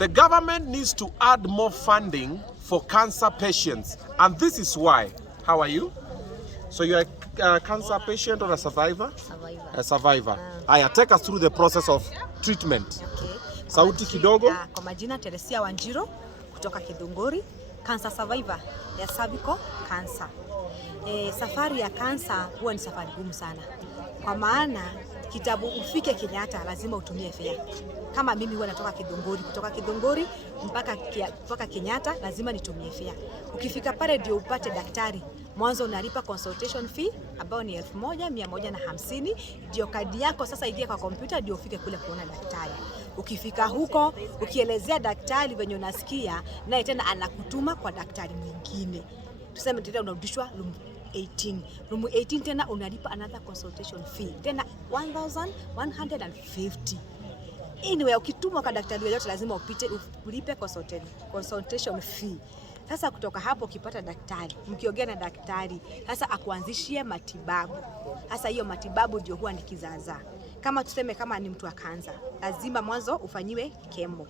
The government needs to add more funding for cancer patients, and this is why. How are you? So you're a cancer patient or a survivor? Survivor. A survivor. Aya, take us through the process of treatment. Okay. Sauti kidogo. Kwa majina Teresia Wanjiro kutoka Kidunguri, cancer survivor ya cervical cancer. Safari ya cancer huwa ni safari ngumu sana. Kwa maana kitabu ufike Kenyatta lazima utumie fare. Kama mimi huwa natoka Kidunguri, kutoka Kidunguri mpaka Kenyatta lazima nitumie fare. Ukifika pale ndio upate daktari. Mwanzo unalipa consultation fee ambayo ni 1150, ndio kadi yako sasa ingie kwa kompyuta ndio ufike kule kuona daktari. Ukifika huko ukielezea daktari venye unasikia, naye tena anakutuma kwa daktari mwingine. Tuseme tena unarudishwa room 18. Room 18 tena unalipa another consultation fee. Tena 1150. Anyway, ukitumwa kwa daktari yoyote lazima ulipe consultation fee. Sasa kutoka hapo ukipata daktari, mkiongea na daktari, sasa akuanzishie matibabu. Sasa hiyo matibabu ndio huwa ni kizaazaa. Kama tuseme kama ni mtu wa kansa, lazima mwanzo ufanyiwe kemo.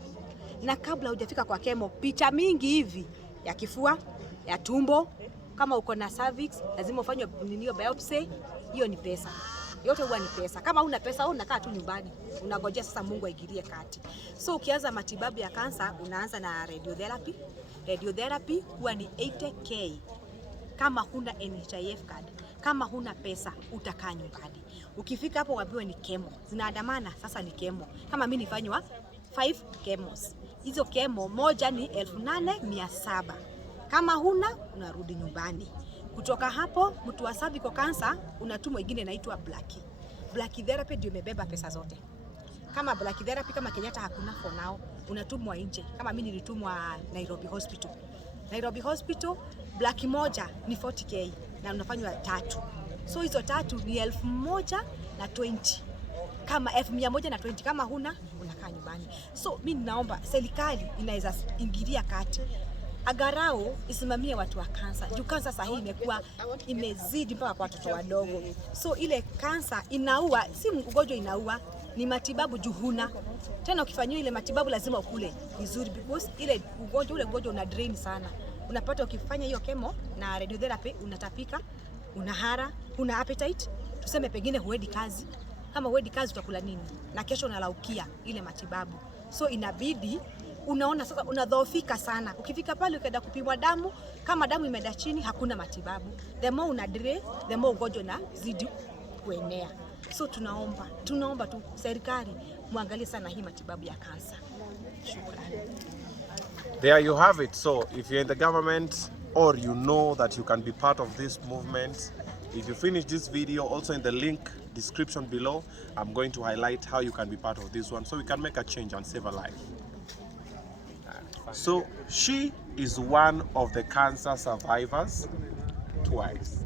Na kabla hujafika kwa kemo, picha mingi hivi ya kifua, ya tumbo, kama uko na cervix, lazima ufanywe biopsy, hiyo ni pesa. Yote huwa ni pesa. Kama una pesa unakaa tu nyumbani, unangojea sasa Mungu aingilie kati. So ukianza matibabu ya kansa, unaanza na radiotherapy. Radiotherapy huwa ni 80k. Kama huna NHIF card, kama huna pesa utakaa nyumbani. Ukifika hapo waambiwe ni chemo. Zinaandamana sasa ni chemo. Kama mimi nifanywa 5 chemos. Hizo chemo moja ni 8700. Kama huna unarudi nyumbani. Kutoka hapo mtu wa cervical cancer unatumwa ingine inaitwa black therapy ndio imebeba pesa zote. Kama black therapy kama Kenyatta hakuna for now, unatumwa nje. Kama mimi nilitumwa Nairobi Hospital. Nairobi Hospital black moja ni 40k na unafanywa 3. So hizo 3 ni 1120. Kama 1120 kama huna unakaa nyumbani. So mimi naomba serikali inaweza ingilia kati. Agarao isimamie watu wa kansa. Juu kansa sasa hii imezidi mpaka kwa watoto wadogo. So ile kansa inaua, si ugonjwa inaua, ni matibabu juhuna. Tena ukifanywa ile matibabu lazima ukule vizuri because ule ugonjwa una drain sana. Unapata ukifanya hiyo chemo na radiotherapy unatapika, unahara, una appetite, tuseme pengine huendi kazi. Kama huendi kazi utakula nini? Na kesho unalaukia ile matibabu. So inabidi unaona sasa unadhoofika sana. Ukifika pale ukaenda kupimwa damu, kama damu imeenda chini hakuna matibabu. The more una delay, the more ugonjwa unazidi kuenea. So tunaomba tu serikali muangalie sana hii matibabu ya kansa. Shukrani. There you have it. So if you're in the government or you know that you can be part of this movement, if you finish this video, also in the link description below, I'm going to highlight how you can be part of this one so we can make a change and save a life. So she is one of the cancer survivors twice.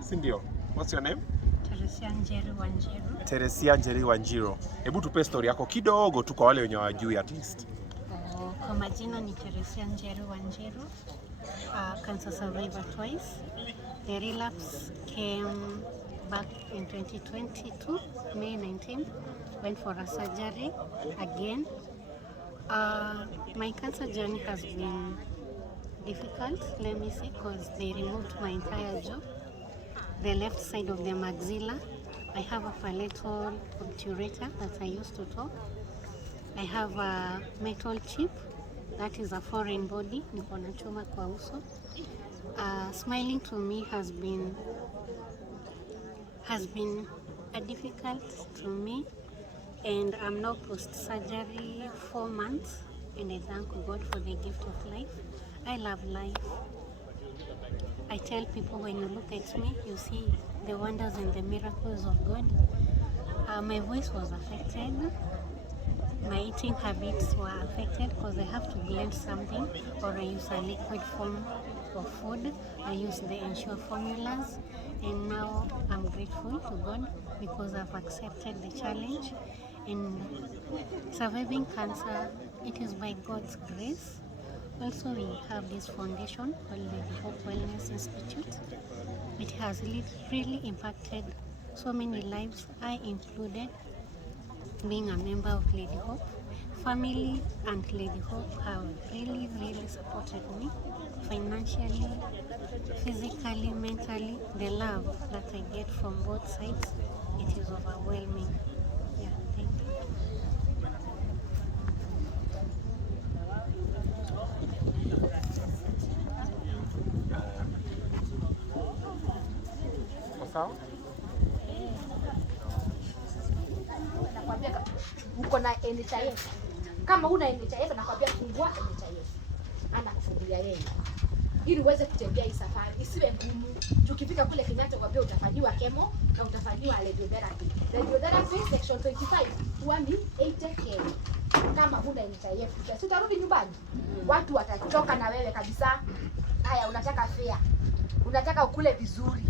Sindio, what's your name? Teresia Njeri Wanjiro. Teresia Njeri Wanjiro. Hebu tupe story yako kidogo tu kwa wale wenye hawajui at least. Kwa majina ni Teresia Njeri Wanjiro. Cancer survivor twice. The relapse came back in 2022, May 19th. Went for a surgery again. My cancer journey has been difficult, let me say, because they removed my entire jaw, the left side of the maxilla. I have a palatal obturator that I used to talk. I have a metal chip, that is a foreign body, niko na chuma kwa uso. Smiling to me has been difficult to me. And I'm now post-surgery 4 months, and I thank God for the gift of life. I love life. I tell people when you look at me, you see the wonders and the miracles of God. My voice was affected. My eating habits were affected because I have to blend something or I use a liquid form of food. I use the Ensure formulas, and now I'm grateful to God because I've accepted the challenge. In surviving cancer, it is by God's grace. Also, we have this foundation called the Hope Wellness Institute. It has really impacted so many lives, I included, being a member of Lady Hope. family and Lady Hope have really, really supported me financially, physically, mentally. The love that I get from both sides, it is overwhelming. Yeah, thank you. Sawa? Nakwambia uko na NHIF. Kama una NHIF nakwambia fungua NHIF. Ana kufungulia yeye. Ili uweze kutembea hii safari isiwe ngumu. Tukifika kule Kenyatta kwambia utafanyiwa chemo na utafanyiwa radiotherapy. Radiotherapy section 25 huwa ni 80k. Kama huna NHIF, si utarudi nyumbani. Watu watachoka na wewe kabisa. Haya, unataka fare. Unataka ukule vizuri.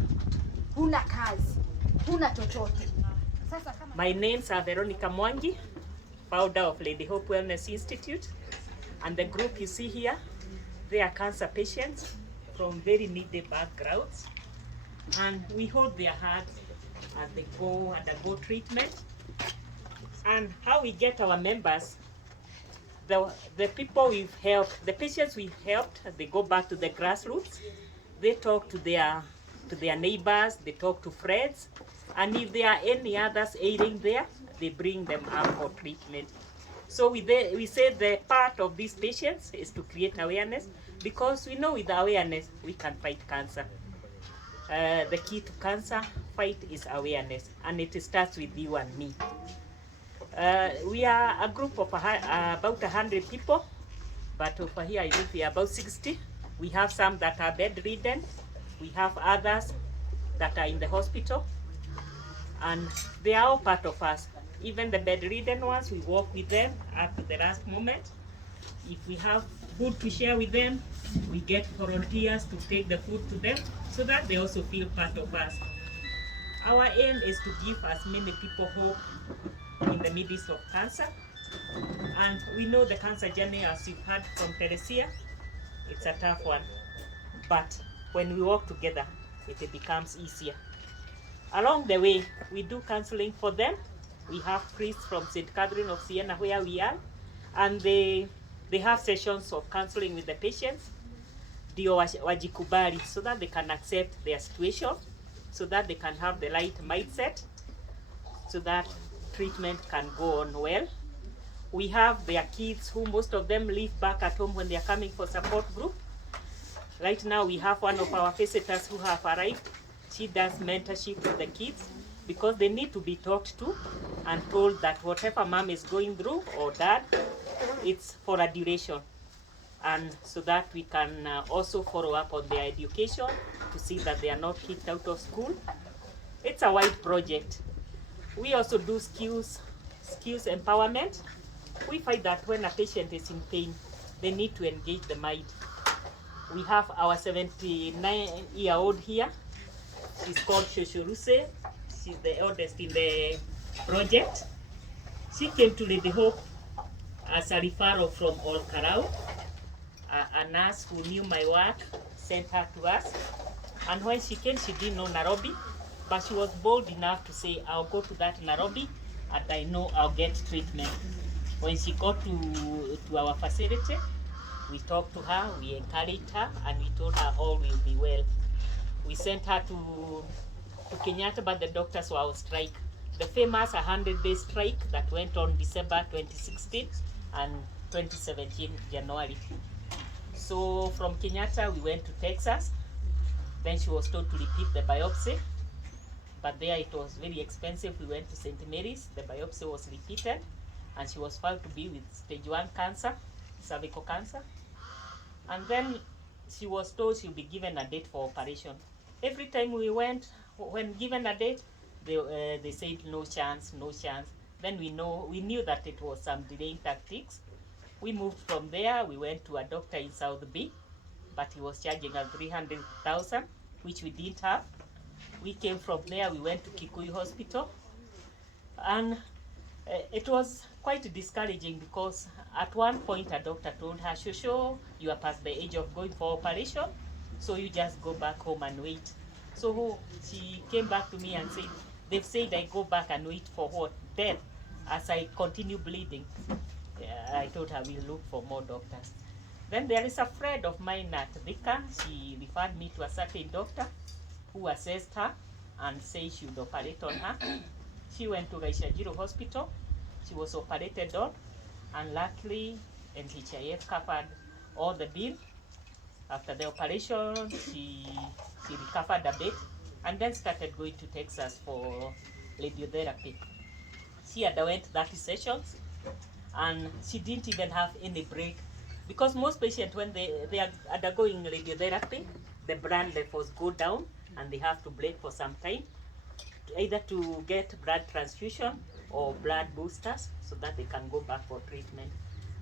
Huna kazi. Huna chochote. Sasa kama My names are Veronica Mwangi, founder of Lady Hope Wellness Institute, and the group you see here, they are cancer patients from very needy backgrounds, and we hold their hands as they go undergo treatment. And how we get our members, the people we've helped, the patients we've helped, they go back to the grassroots, they talk to their neighbors, they talk to friends, and if there are any others ailing there, they bring them up for treatment. So we say the part of these patients is to create awareness, because we know with awareness we can fight cancer. The key to cancer fight is awareness, and it starts with you and me. We are a group of about 100 people, but over here I think we are about 60. We have some that are bedridden, we have others that are in the hospital, and they are all part of us. Even the bedridden ones, we work with them up to the last moment. If we have food to share with them, we get volunteers to take the food to them so that they also feel part of us. Our aim is to give as many people hope in the midst of cancer. And we know the cancer journey, as you've heard from Teresia, it's a tough one. But when we work together, it becomes easier. Along the way, we do counseling for them. We have priests from St. Catherine of Siena where we are, and they have sessions of counseling with the patients, ndio wajikubali, so that they can accept their situation, so that they can have the right mindset, so that treatment can go on well. We have their kids who most of them live back at home when they are coming for support group. Right now we have one of our visitors who have arrived. She does mentorship with the kids, because they need to be talked to and told that whatever mom is going through or dad, it's for a duration, and so that we can also follow up on their education to see that they are not kicked out of school. It's a wide project. We also do skills empowerment. We find that when a patient is in pain, they need to engage the mind. We have our 79-year-old here. She's called Shoshoruse. She's the eldest in the project. She came to Lady Hope as a referral from Olkarau. A nurse who knew my work sent her to us. And when she came, she didn't know Nairobi, but she was bold enough to say, I'll go to that Nairobi and I know I'll get treatment. When she got to our facility, we talked to her, we encouraged her, and we told her all will be well. We sent her to Kenyatta, but the doctors were on strike. The famous 100-day strike that went on December 2016 and 2017 January. So from Kenyatta we went to Texas. Then she was told to repeat the biopsy, but there it was very expensive. We went to St. Mary's. The biopsy was repeated, and she was found to be with stage 1 cancer, cervical cancer. And then she was told she'll be given a date for operation. Every time we went, when given a date, they said no chance, no chance. Then we knew that it was some delaying tactics. We moved from there. We went to a doctor in South B, but he was charging us 300,000, which we didn't have. We came from there. We went to Kikuyu Hospital, and it was quite discouraging, because at one point a doctor told her, Shosho, you are past the age of going for operation, so you just go back home and wait. So she came back to me and said, they've said I go back and wait for what? Death, as I continue bleeding. I told her we'll look for more doctors. Then there is a friend of mine at Thika. She referred me to a certain doctor who assessed her and said she would operate on her. She went to Gaishajiro Hospital. She was operated on, and luckily NHIF covered all the bill. After the operation, she recovered a bit and then started going to Texas for radiotherapy. She underwent 30 sessions and she didn't even have any break, because most patients, when they are undergoing radiotherapy, the blood levels go down and they have to break for some time, either to get blood transfusion or blood boosters so that they can go back for treatment.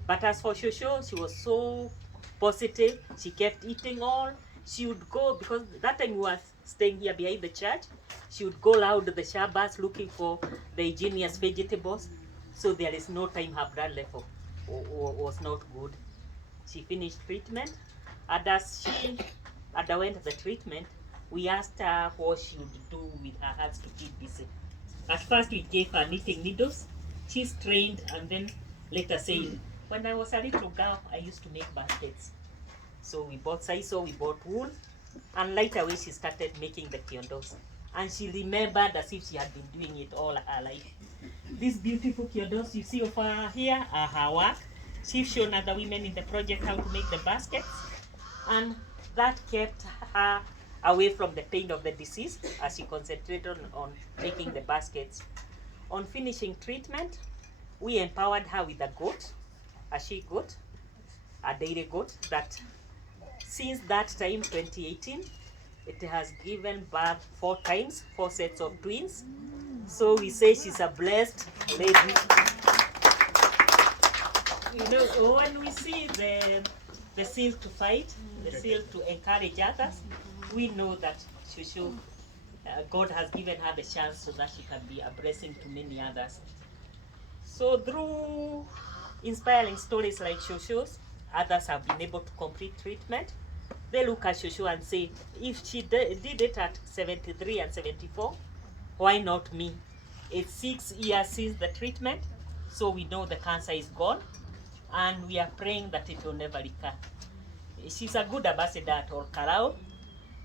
But as for Shosho, she was so positive. She kept eating all. She would go, because that time we were staying here behind the church, she would go around the Shabbats looking for the ingenious vegetables. So there is no time her blood level was not good. She finished treatment, and as she underwent the treatment, we asked her what she would do with her hands to keep busy. At first we gave her knitting needles. She's trained, and then later said, when I was a little girl, I used to make baskets. So we bought sisal, we bought wool, and right away she started making the kiondos. And she remembered as if she had been doing it all her life. These beautiful kiondos you see over here are her work. She's shown other women in the project how to make the baskets, and that kept her away from the pain of the disease as she concentrated on making the baskets. On finishing treatment, we empowered her with a goat, a she goat, a dairy goat, that since that time, 2018, it has given birth 4 times, 4 sets of twins. So we say she's a blessed lady. You know, when we see the zeal to fight, the zeal to encourage others, we know that Shosho, God has given her the chance so that she can be a blessing to many others. So through inspiring stories like Shosho's, others have been able to complete treatment. They look at Shosho and say, if she did it at 73 and 74, why not me? It's 6 years since the treatment, so we know the cancer is gone, and we are praying that it will never recur. She's a good ambassador at Olkarao.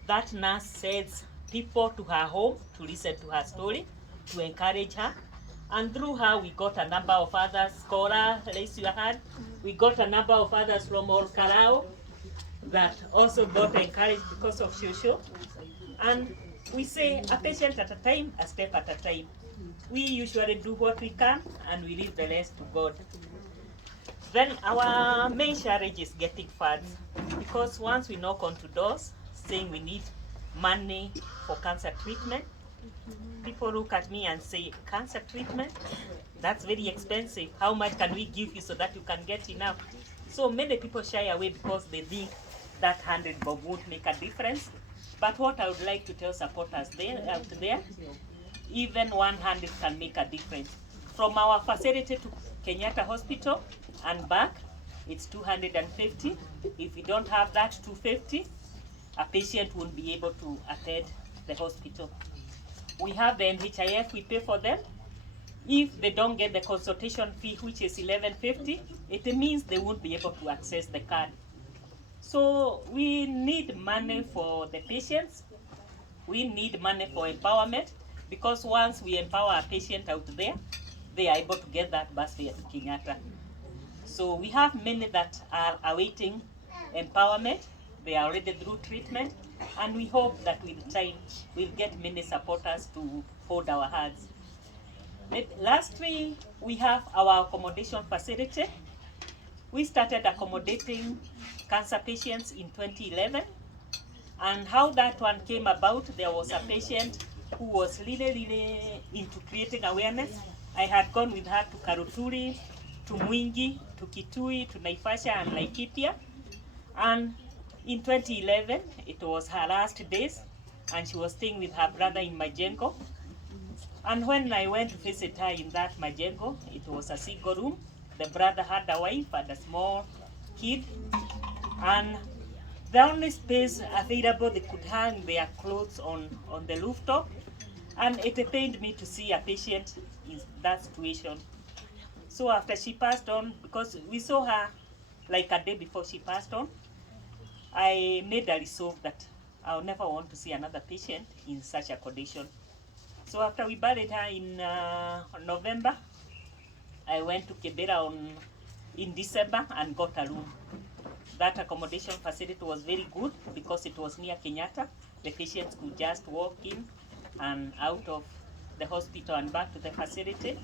That nurse sends people to her home to listen to her story, to encourage her. And through her, we got a number of others. Cora, raise your hand. We got a number of others from Olkarao that also got encouraged because of Shosho. And we say a patient at a time, a step at a time. We usually do what we can and we leave the rest to God. Then our main challenge is getting funds, because once we knock onto doors saying we need money for cancer treatment, people look at me and say, cancer treatment? That's very expensive. How much can we give you so that you can get enough? So many people shy away because they think that 100 bob won't make a difference. But what I would like to tell supporters out there, even 100 can make a difference. From our facility to Kenyatta Hospital and back, it's 250. If we don't have that 250, a patient won't be able to attend the hospital. We have the NHIF, we pay for them. If they don't get the consultation fee, which is 1150, it means they won't be able to access the card. So we need money for the patients. We need money for empowerment, because once we empower a patient out there, they are able to get that bus fare to Kenyatta. So we have many that are awaiting empowerment. They are already through treatment, and we hope that with time we'll get many supporters to hold our hands. Lastly, we have our accommodation facility. We started accommodating cancer patients in 2011, and how that one came about, there was a patient who was really into creating awareness. I had gone with her to Karuturi, to Mwingi, to Kitui, to Naivasha and Laikipia, and in 2011, it was her last days, and she was staying with her brother in Majengo. And when I went to visit her in that Majengo, it was a single room. The brother had a wife and a small kid, and the only space available, they could hang their clothes on the rooftop, and it pained me to see a patient in that situation. So after she passed on, because we saw her like a day before she passed on, I made a resolve that I'll never want to see another patient in such a condition. So after we buried her in November, I went to Kibera in December and got a room. That accommodation facility was very good because it was near Kenyatta. The patients could just walk in and out of the hospital and back to the facility.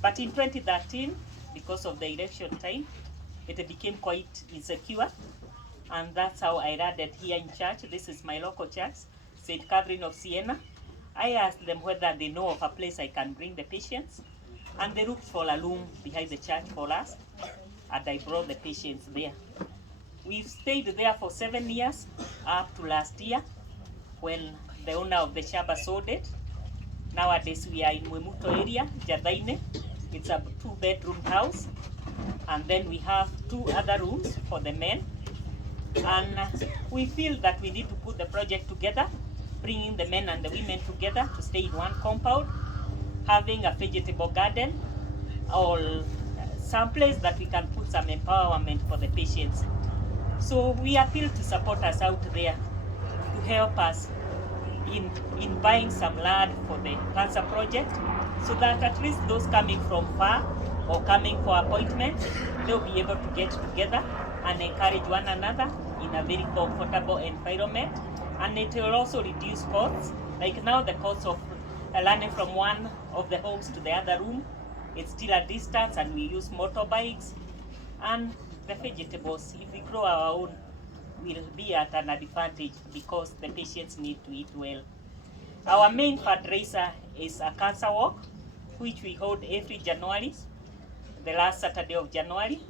But in 2013, because of the election time, it became quite insecure. And that's how I landed here in church. This is my local church, St. Catherine of Siena. I asked them whether they know of a place I can bring the patients. And they looked for a room behind the church for us. And I brought the patients there. We've stayed there for 7 years, up to last year, when the owner of the Shaba sold it. Nowadays we are in Mwemuto area, Jadaine. It's a 2-bedroom house. And then we have 2 other rooms for the men. And we feel that we need to put the project together, bringing the men and the women together to stay in one compound, having a vegetable garden, or some place that we can put some empowerment for the patients. So we appeal to supporters out there to help us in buying some land for the cancer project, so that at least those coming from far or coming for appointments, they'll be able to get together and encourage one another in a very comfortable environment. And it will also reduce costs. Like now the cost of learning from one of the homes to the other room, it's still a distance, and we use motorbikes. And the vegetables, if we grow our own, will be at an advantage because the patients need to eat well. Our main fundraiser is a cancer walk, which we hold every January, the last Saturday of January.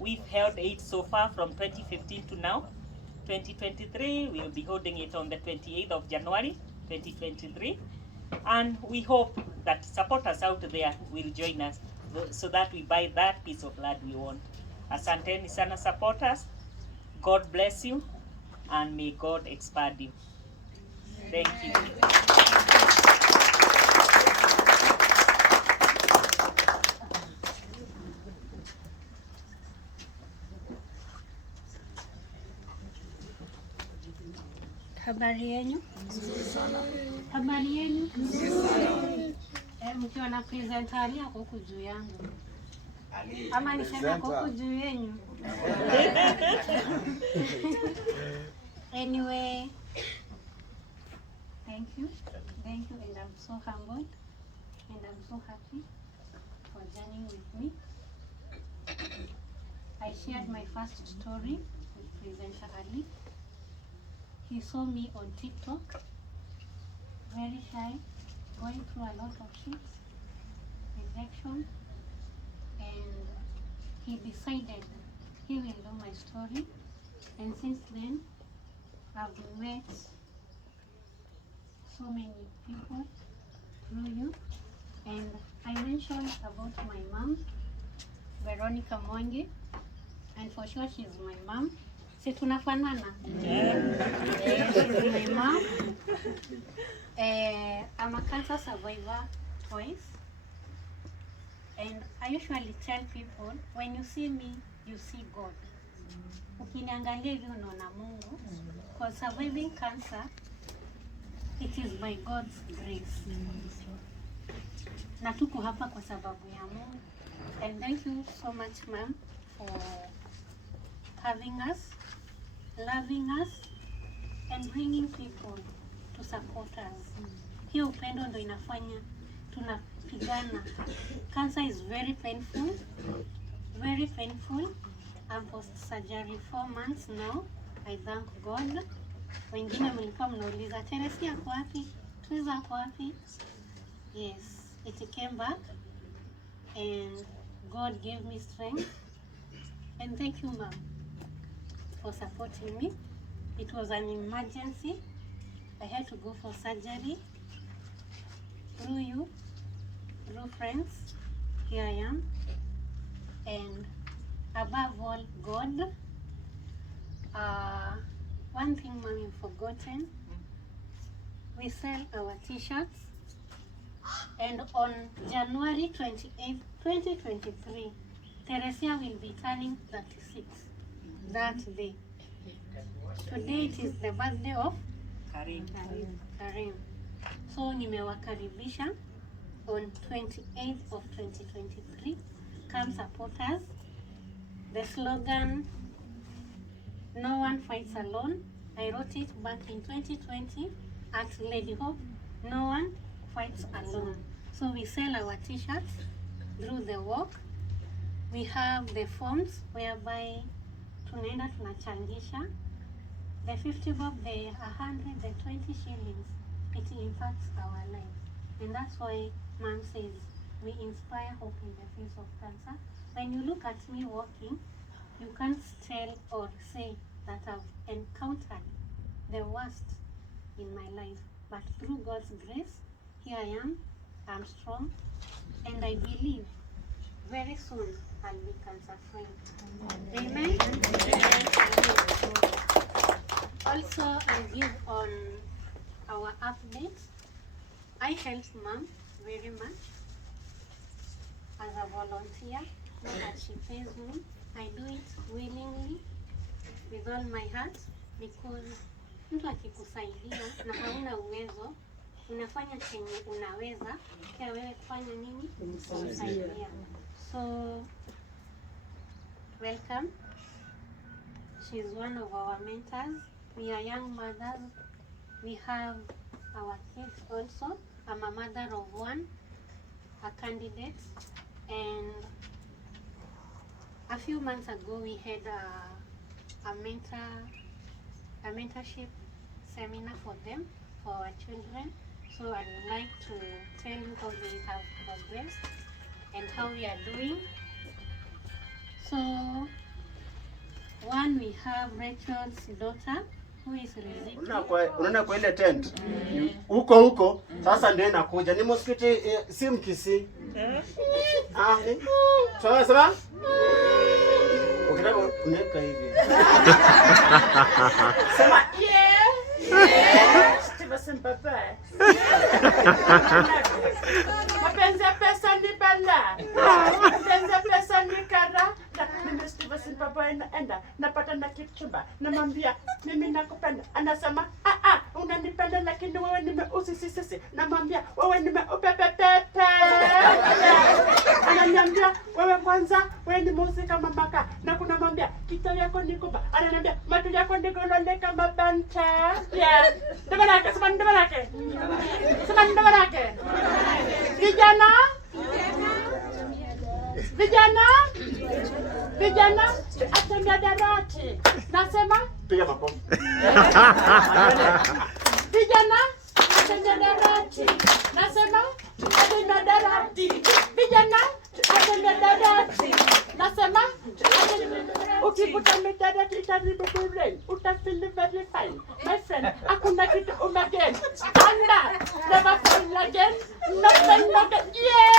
We've held 8 so far from 2015 to now. 2023, we'll be holding it on the 28th of January, 2023. And we hope that supporters out there will join us so that we buy that piece of land we want. Asanteni sana supporters. God bless you, and may God expand you. Thank you. Habari yenu? Habari yenu? Mkiwa na presenter Ali ako huku juu yangu. Ama niseme ako huku juu yenu. Anyway, thank you, and I'm so humbled, and I'm so happy for journeying with me. I shared my first story with presenter Ali. He saw me on TikTok, very shy, going through a lot of shit, rejection, and he decided he will know my story. And since then, I've met so many people through you. And I mentioned about my mom, Veronica Mwangi, and for sure she's my mom. Si tunafanana? Yeah. She's my mom. I'm a cancer survivor twice. And I usually tell people, when you see me, you see God. Ukiniangalia hivi unaona Mungu. Because surviving cancer, it is by God's grace. Na tuko hapa kwa sababu ya Mungu. And thank you so much, ma'am, for having us, loving us, and bringing people to support us. Hiyo upendo ndo inafanya tunapigana. Cancer is very painful, very painful. I'm post surgery 4 months now. I thank God. Wengine mlikuwa mnauliza Teresi yako wapi? Twiza yako wapi? Yes, it came back and God gave me strength. And thank you, ma'am, for supporting me. It was an emergency. I had to go for surgery. Through you, through friends, here I am. And above all, God. One thing, ma'am, you've forgotten. We sell our t-shirts. And on January 28, 2023, Teresia will be turning 36 that day. Today it is the birthday of Karim. So nimewakaribisha on 28th of 2023. Come support us. The slogan, "No one fights alone." I wrote it back in 2020 at Lady Hope. No one fights alone. So we sell our t-shirts through the walk. We have the forms whereby tunaenda tunachangisha. The 50 bob, the 100, the 20 shillings, it impacts our lives. And that's why Mom says we inspire hope in the face of cancer. When you look at me walking, you can't tell or say that I've encountered the worst in my life. But through God's grace, here I am, I'm strong, and I believe very soon I'll be cancer free. Amen? Amen. Also, I'll give on our updates. I help Mom very much as a volunteer, not that she pays me. I do it willingly with all my heart, because mtu akikusaidia na hauna uwezo, unafanya chenye unaweza pia wewe kufanya nini? Kumsaidia. So welcome. She's one of our mentors. We are young mothers. We have our kids also. I'm a mother of one, a candidate, and a few months ago we had a mentorship seminar for them, for our children. So I would like to tell you how we have progressed and how we are doing. So one, we have Rachel's daughter who is Riziki. Unaona kwa ile tent huko sasa ndio inakuja ni mosquito si mkisi sawa ukitaka uneka hivi sema Steven papa mapenzi pesa ni bala mapenzi pesa ni kara na Steven papa enda napata na kichumba namwambia mimi nakupenda, anasema unanipenda lakini wewe nimeusi sisi, namwambia wewe nimeupepepepe, ananiambia wewe kwanza wewe ni musi kama maka, na kuna mwambia kitu yako ni kubwa, ananiambia matu yako ni golole kama banta. Ndio nake sema ndio nake sema ndio nake vijana atembea darati, nasema piga makofi. Vijana atembea darati, nasema atembea darati. Vijana atembea darati, nasema ukikuta mitadati itaribu bure, utafeel very fine. My friend, hakuna kitu umagen. Anda, never feel again. Nothing again. Yeah!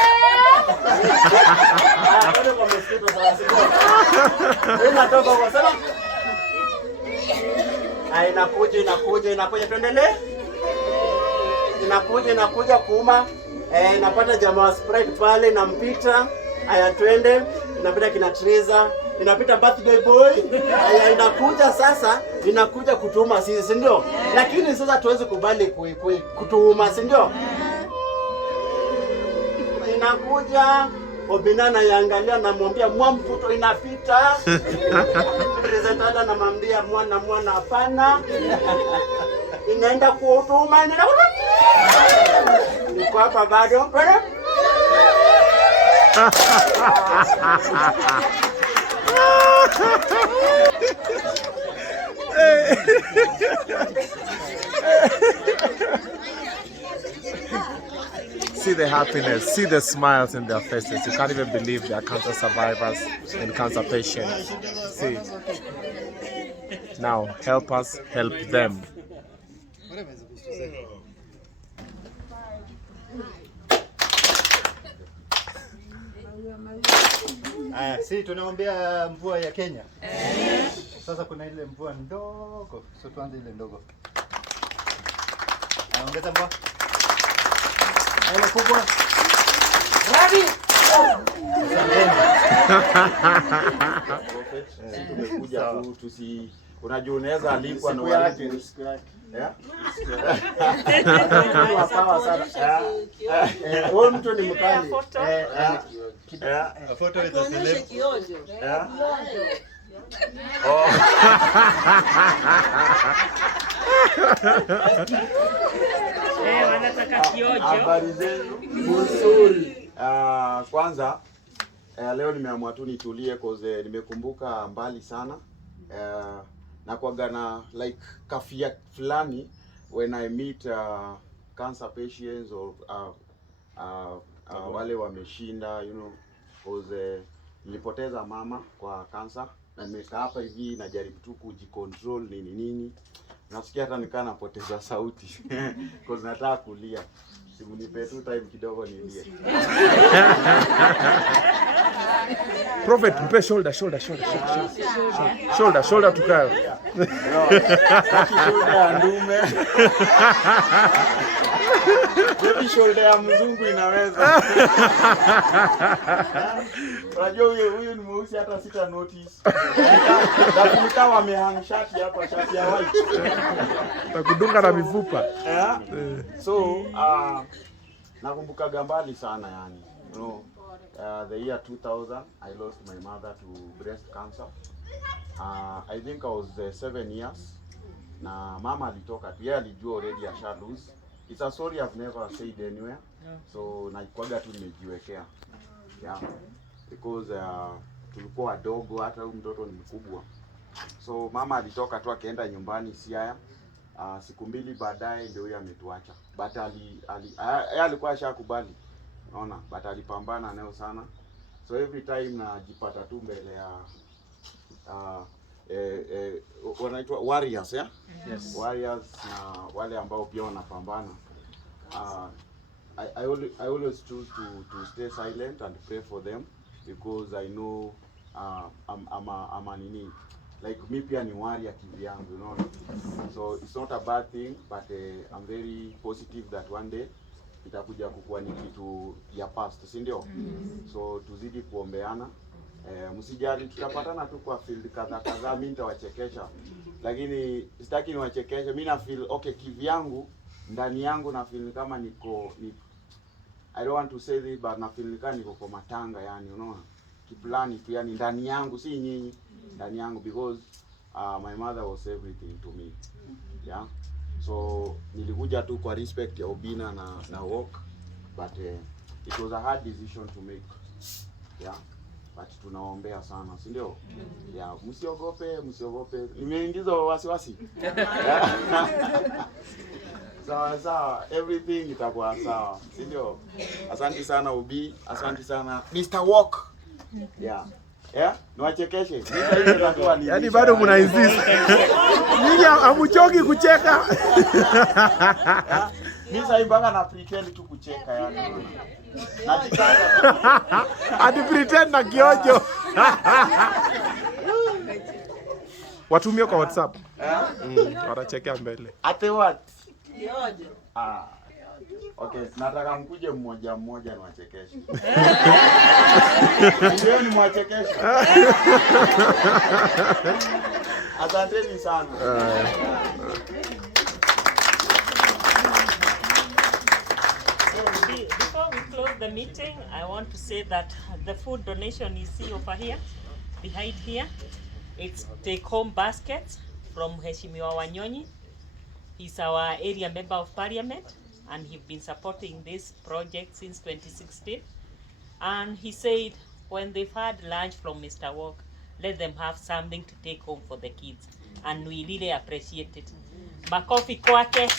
Inakuja tuendelee. Inakuja kuuma. Napata jamaa Sprite pale nampita. Aya twende. Inapita kina Treza, inapita birthday boy. Aya inakuja sasa, inakuja kutuuma sisi, si ndio? Lakini sasa tuweze kubali kutuuma, si ndio? Inakuja Obinana yaangalia na mwambia mputo inapita. Presentala na mwambia mwana hapana. Inaenda kuutuma nenda. Niko hapa bado. See the happiness, see the smiles in their faces. You can't even believe they are cancer survivors and cancer patients. See. Now, help us help them. Si tunaombea mvua ya Kenya. Sasa kuna ile mvua ndogo. So tuanze ile ndogo. Ongeza mvua. Makofi kubwa. Ready? Sisi tumekuja tu tusi unajua unaweza alipwa na walimu siku yake. Wewe mtu ni mkali. Photo with the celeb. Wanataka kiojo. Habari zenu? Nzuri. Kwanza leo nimeamua tu nitulie cause nimekumbuka mbali sana. Na kuaga na like kafia fulani when I meet cancer patients or wale wameshinda, you know, cause nilipoteza mama kwa cancer na nimekaa hapa hivi najaribu tu kujicontrol nini. Nasikia hata nikaa napoteza sauti cause nataka kulia. Simu nipe tu time kidogo nilie. Prophet, mpe shoulder tukae. Shoulder ya ndume. Baby shoulder ya mzungu inaweza. Unajua huyu ni mweusi hata sita notice. Lakini kama amehang shati hapa, shati ya white. Takudunga na mifupa. So, nakumbuka gambali sana yani. You know, the year 2000 I lost my mother to breast cancer. I think I was 7 years. Na mama alitoka tu, yeye alijua already asha lose. It's a story I've never said anywhere. So naikwaga tu nimejiwekea. Yeah. Because tulikuwa wadogo, hata huyu mtoto ni mkubwa. So mama alitoka tu akaenda nyumbani Siaya. Siku mbili baadaye ndio yeye ametuacha. But alikuwa ashakubali. Unaona, but alipambana nayo sana. So every time najipata tu mbele ya wanaitwa warriors, yeah? Yes. Warriors na wale ambao pia wanapambana. I always choose to stay silent and pray for them because I know I'm a nini, like me pia ni warrior kivyangu, you know. So it's not a bad thing, but I'm very positive that one day itakuja kukuwa ni kitu ya past, si ndio? So tuzidi kuombeana. Msijali, tutapatana tu kwa field kadhaa, mimi nitawachekesha. Lakini sitaki niwachekeshe, mimi na feel okay kivyangu, ndani yangu na feel kama I don't want to say this, but na feel kama niko kwa matanga yani, unaona? Kiplani tu yani ndani yangu, si nyinyi, ndani yangu, because my mother was everything to me. Yeah. So nilikuja tu kwa respect ya Obina na walk, but it was a hard decision to make. Yeah. But tunaombea sana, si ndio? Yeah, msiogope. Nimeingiza wasiwasi. Sawa, everything itakuwa sawa, si ndio? Asante sana Obi, asante sana Mr. Walk. Yeah. Yeah, niwachekeshe. Yaani bado mna insist. Ninyi hamuchoki kucheka. Mimi sasa mpaka na pretend tu kucheka yani. Adi pretend na kiojo. Watumie kwa WhatsApp. Watachekea mbele. Ate what? Kiojo. Okay, nataka mkuje mmoja niwachekeshe. Ndio ni mwachekeshe. Asanteni sana. Before we close the meeting, I want to say that the food donation you see over here, behind here, it's take-home baskets from Mheshimiwa Wanyonyi. He's our area member of parliament, and he's been supporting this project since 2016. And he said when they've had lunch from Mr. Walk, let them have something to take home for the kids. And we really appreciate it. Makofi kwake.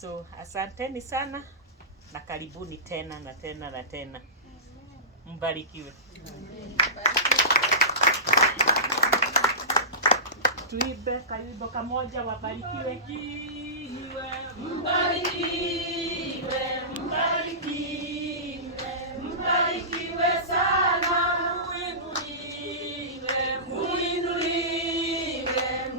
So asanteni sana na karibuni tena na tena na tena. Mbarikiwe. Tuibe karibu kamoja, wabarikiwe. Mbarikiwe sana.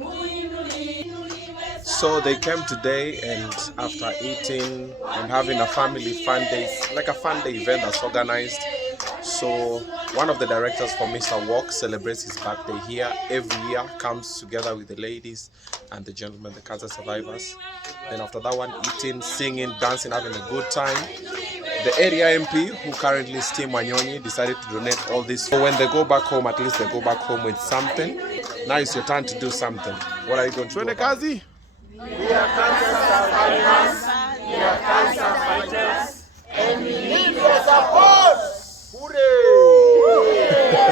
Muinuliwe So they came today, and after eating and having a family fun day, like a fun day event that's organized. So one of the directors for Mr. Walk celebrates his birthday here every year, comes together with the ladies and the gentlemen, the cancer survivors. Then after that one, eating, singing, dancing, having a good time. The area MP, who currently is Tim Wanyonyi, decided to donate all this. So when they go back home, at least they go back home with something. Now it's your turn to do something. What are you going to do? Kazi? We are cancer survivors, we are cancer fighters, and we need your support!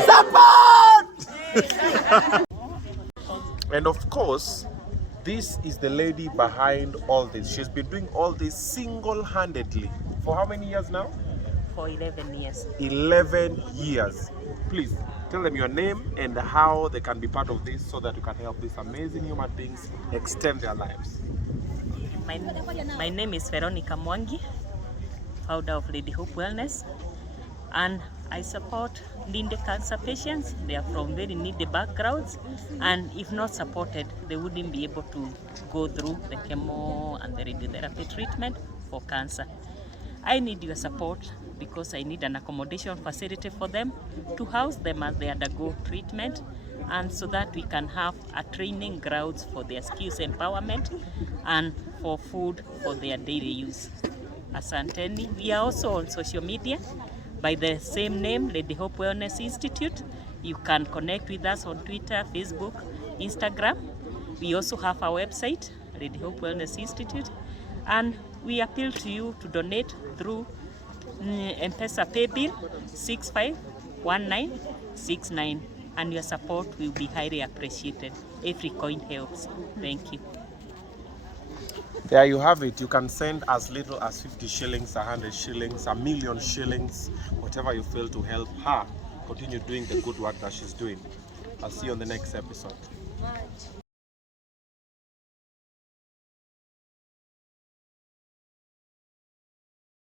Support! And of course, this is the lady behind all this. She's been doing all this single-handedly. For how many years now? For 11 years. 11 years. Please, tell them your name and how they can be part of this so that you can help these amazing human beings extend their lives. My name is Veronica Mwangi, founder of Lady Hope Wellness, and I support needy cancer patients. They are from very needy backgrounds, and if not supported, they wouldn't be able to go through the chemo and the radiotherapy treatment for cancer. I need your support because I need an accommodation facility for them to house them as they undergo treatment, and so that we can have a training grounds for their skills empowerment and for food for their daily use. Asanteni. We are also on social media by the same name, Lady Hope Wellness Institute. You can connect with us on Twitter, Facebook, Instagram. We also have our website, Lady Hope Wellness Institute, and we appeal to you to donate through M-Pesa Paybill 651969, and your support will be highly appreciated. Every coin helps. Thank you. There you have it. You can send as little as 50 shillings, 100 shillings, 1,000,000 shillings, whatever you feel to help her continue doing the good work that she's doing. I'll see you on the next episode.